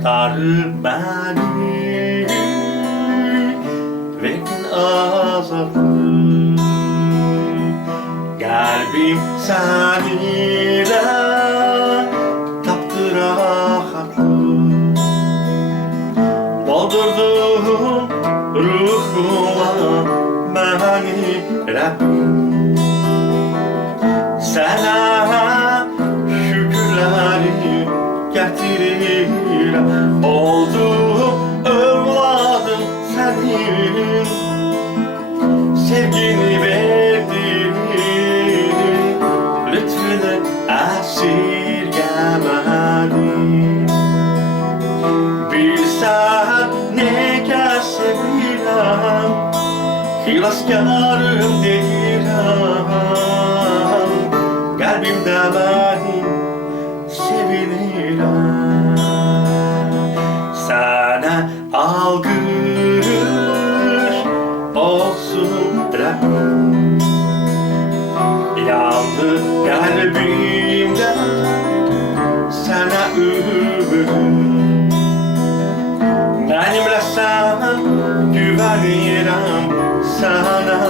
Aktarıp beni verdin azabı. Kalbim seninle taptı rahatlığı. Doldurdun ruhuma beni Rabbim. Sana şükürleri getirirəm. Oldum evladım senin, sevgini verdin, lütfünü esirgemedim. Bilsen ne sevirəm, xilaskarım deyirəm. Kalbimde benim sevinirəm. Sana alkış olsun Rabbim. Yandı kalbimde sana ümüdüm. Benimle sen güvenirəm sana.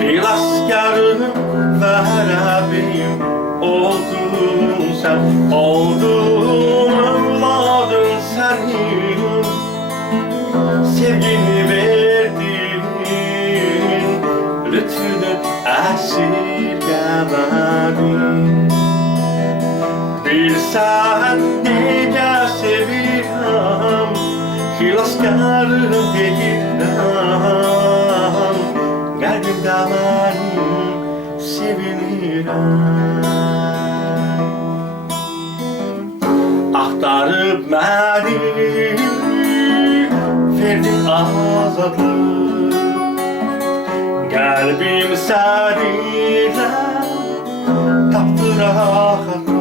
Xilaskarım ve Rabbim oldun sen. Oldum evladın senin, sevgini verdin, lütfünü esirgemedim. Bilsen nece sevirəm, xilaskarım deyirəm. Kalbimde benim sevinirəm. Aktarıp beni verdin azadlığı. Kalbim seninle taptı rahatlığı.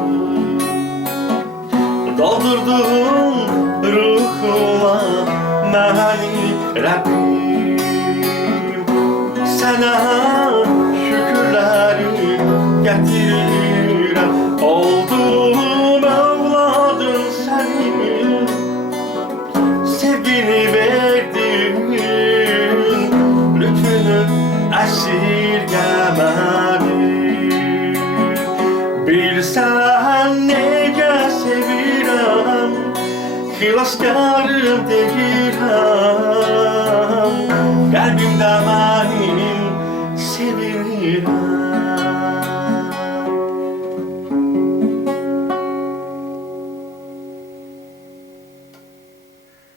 Doldurdun ruhuma beni Rabbim. Sana şükürleri getirirəm. Oldum evladın senin, sevgini verdin, lütfünü esirgemedim. Bilsen nece sevirəm, xilaskarım deyirəm.